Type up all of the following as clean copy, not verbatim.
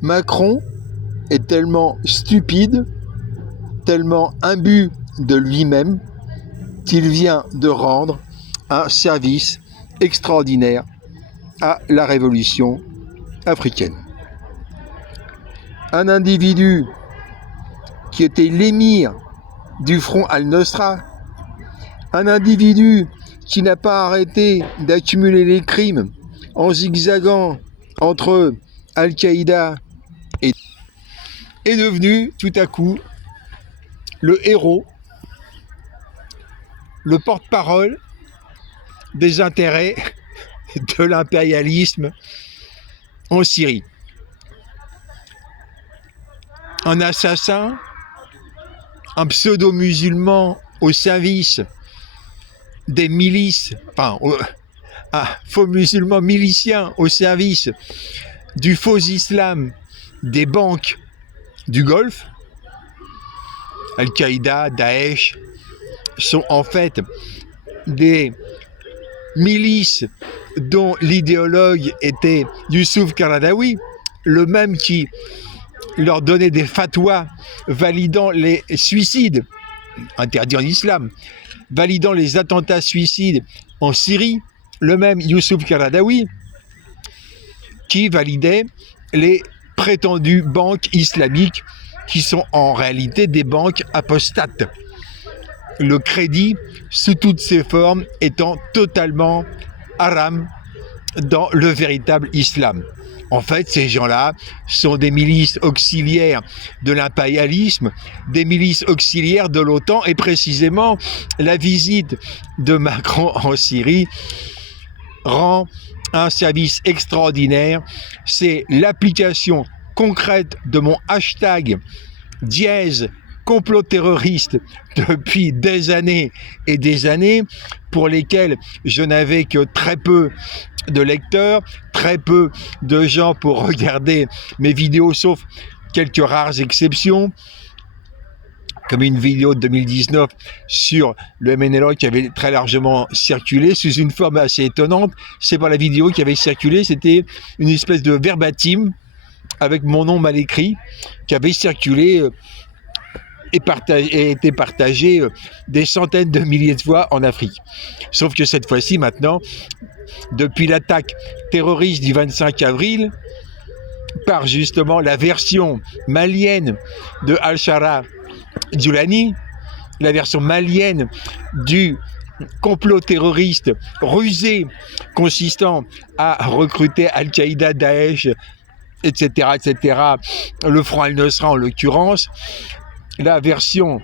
Macron est tellement stupide, tellement imbu de lui-même, qu'il vient de rendre un service extraordinaire à la révolution africaine. Un individu qui était l'émir du front Al-Nosra, un individu qui n'a pas arrêté d'accumuler les crimes en zigzagant entre Al-Qaïda est devenu tout à coup le héros, le porte-parole des intérêts de l'impérialisme en Syrie. Un assassin, un pseudo-musulman au service des milices, un faux musulman milicien au service du faux islam des banques du Golfe. Al-Qaïda, Daesh sont en fait des milices dont l'idéologue était Youssouf Qaradawi, le même qui leur donnait des fatwas validant les suicides, interdits en islam, validant les attentats suicides en Syrie, le même Youssouf Qaradawi qui validait les prétendues banques islamiques qui sont en réalité des banques apostates. Le crédit, sous toutes ses formes, étant totalement haram dans le véritable islam. En fait, ces gens-là sont des milices auxiliaires de l'impérialisme, des milices auxiliaires de l'OTAN, et précisément la visite de Macron en Syrie rend un service extraordinaire. C'est l'application concrète de mon hashtag dièse complot terroriste depuis des années et des années, pour lesquels je n'avais que très peu de lecteurs, très peu de gens pour regarder mes vidéos, sauf quelques rares exceptions, comme une vidéo de 2019 sur le MNLO qui avait très largement circulé sous une forme assez étonnante. C'est pas la vidéo qui avait circulé, c'était une espèce de verbatim avec mon nom mal écrit qui avait circulé et été partagé des centaines de milliers de fois en Afrique. Sauf que cette fois-ci, maintenant, depuis l'attaque terroriste du 25 avril, par justement la version malienne de Al-Shara Djoulani, la version malienne du complot terroriste rusé consistant à recruter Al-Qaïda, Daesh, etc., le Front Al-Nosra en l'occurrence, la version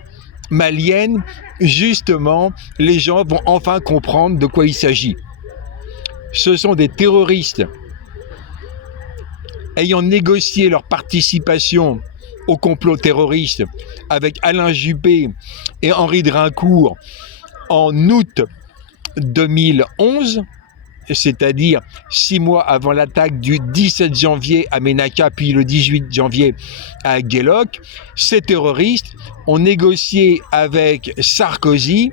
malienne, justement, les gens vont enfin comprendre de quoi il s'agit. Ce sont des terroristes ayant négocié leur participation au complot terroriste avec Alain Juppé et Henri Drincourt en août 2011, c'est-à-dire 6 mois avant l'attaque du 17 janvier à Ménaka, puis le 18 janvier à Guéloc. Ces terroristes ont négocié avec Sarkozy,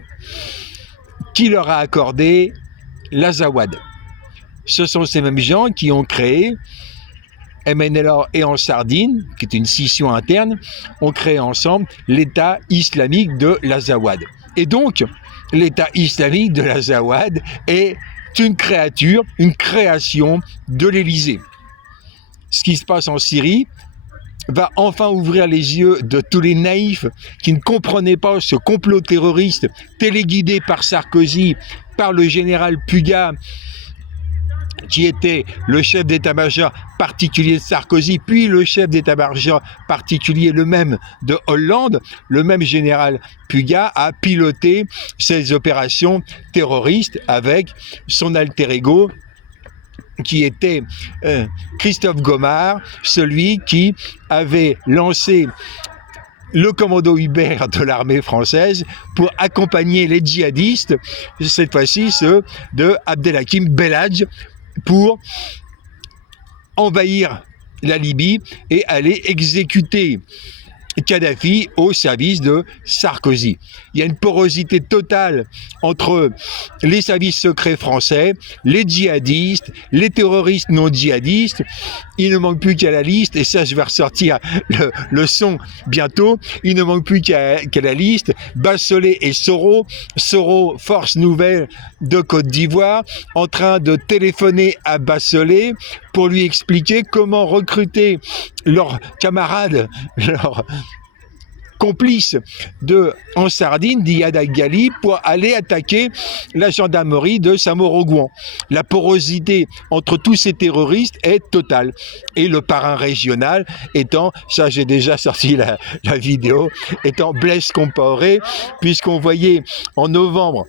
qui leur a accordé l'Azawad. Ce sont ces mêmes gens qui ont créé MNLA et en Sardine, qui est une scission interne, ont créé ensemble l'État islamique de l'Azawad. Et donc, l'État islamique de l'Azawad est une création de l'Élysée. Ce qui se passe en Syrie va enfin ouvrir les yeux de tous les naïfs qui ne comprenaient pas ce complot terroriste téléguidé par Sarkozy, par le général Puga, qui était le chef d'état-major particulier de Sarkozy, puis le chef d'état-major particulier le même de Hollande. Le même général Puga a piloté ces opérations terroristes avec son alter ego, qui était Christophe Gomard, celui qui avait lancé le commando Hubert de l'armée française pour accompagner les djihadistes, cette fois-ci ceux de Abdelhakim Belhadj, pour envahir la Libye et aller exécuter Kadhafi au service de Sarkozy. Il y a une porosité totale entre les services secrets français, les djihadistes, les terroristes non djihadistes. Il ne manque plus qu'à la liste, et ça je vais ressortir le son bientôt, il ne manque plus qu'à la liste, Bassolé et Soro, Force Nouvelle de Côte d'Ivoire, en train de téléphoner à Bassolé pour lui expliquer comment recruter leurs camarades, leurs complices en Sardine, d'Iyad Ghali, pour aller attaquer la gendarmerie de Samorogouan. La porosité entre tous ces terroristes est totale. Et le parrain régional étant, ça j'ai déjà sorti la vidéo, étant Blaise Compaoré, puisqu'on voyait en novembre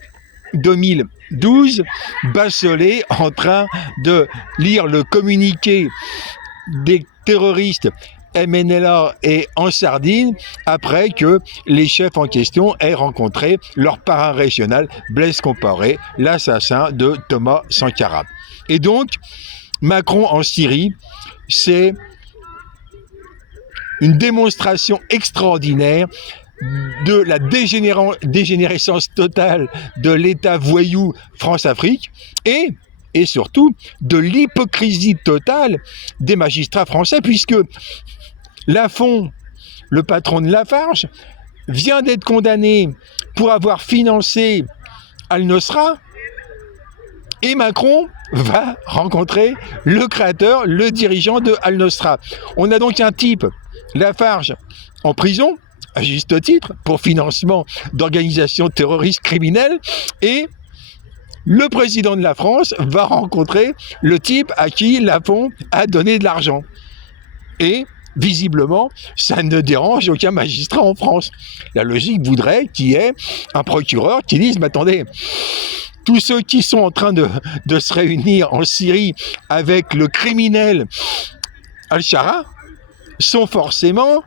2012, Bassolé en train de lire le communiqué des terroristes MNLA et en Sardine, après que les chefs en question aient rencontré leur parrain régional, Blaise Compaoré, l'assassin de Thomas Sankara. Et donc, Macron en Syrie, c'est une démonstration extraordinaire de la dégénérescence totale de l'État voyou France-Afrique et surtout de l'hypocrisie totale des magistrats français, puisque Lafon, le patron de Lafarge, vient d'être condamné pour avoir financé Al-Nosra, et Macron va rencontrer le créateur, le dirigeant de Al-Nosra. On a donc un type, Lafarge, en prison, à juste titre, pour financement d'organisations terroristes criminelles, et le président de la France va rencontrer le type à qui Lafon a donné de l'argent. Et visiblement, ça ne dérange aucun magistrat en France. La logique voudrait qu'il y ait un procureur qui dise « Mais attendez, tous ceux qui sont en train de se réunir en Syrie avec le criminel Al-Shara sont forcément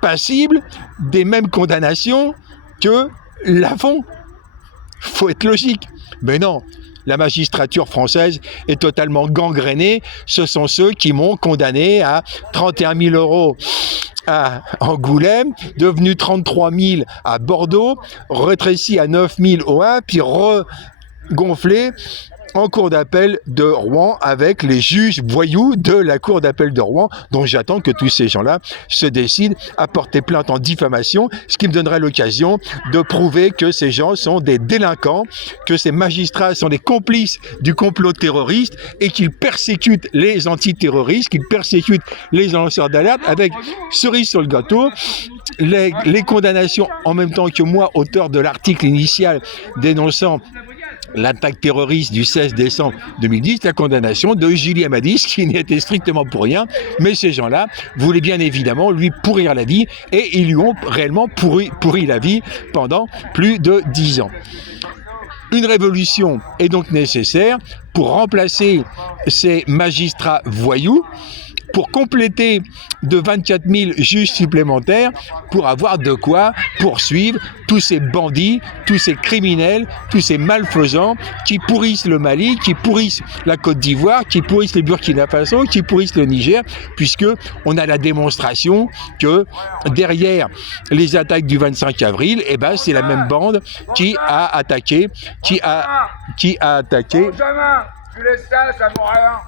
passibles des mêmes condamnations que Lafon. » Faut être logique. Mais non, la magistrature française est totalement gangrénée. Ce sont ceux qui m'ont condamné à 31 000 € à Angoulême, devenu 33 000 à Bordeaux, rétréci à 9 000 au 1, puis regonflé en cour d'appel de Rouen avec les juges voyous de la cour d'appel de Rouen, dont j'attends que tous ces gens-là se décident à porter plainte en diffamation, ce qui me donnerait l'occasion de prouver que ces gens sont des délinquants, que ces magistrats sont des complices du complot terroriste et qu'ils persécutent les antiterroristes, qu'ils persécutent les lanceurs d'alerte, avec cerise sur le gâteau, les condamnations en même temps que moi, auteur de l'article initial dénonçant l'attaque terroriste du 16 décembre 2010, la condamnation de Julie Amadis, qui n'y était strictement pour rien, mais ces gens-là voulaient bien évidemment lui pourrir la vie, et ils lui ont réellement pourri la vie pendant plus de 10 ans. Une révolution est donc nécessaire pour remplacer ces magistrats voyous, pour compléter de 24 000 juges supplémentaires, pour avoir de quoi poursuivre tous ces bandits, tous ces criminels, tous ces malfaisants qui pourrissent le Mali, qui pourrissent la Côte d'Ivoire, qui pourrissent le Burkina Faso, qui pourrissent le Niger, puisque on a la démonstration que derrière les attaques du 25 avril, eh ben, c'est la même bande qui a attaqué, Benjamin, tu laisses ça, ça vaut rien.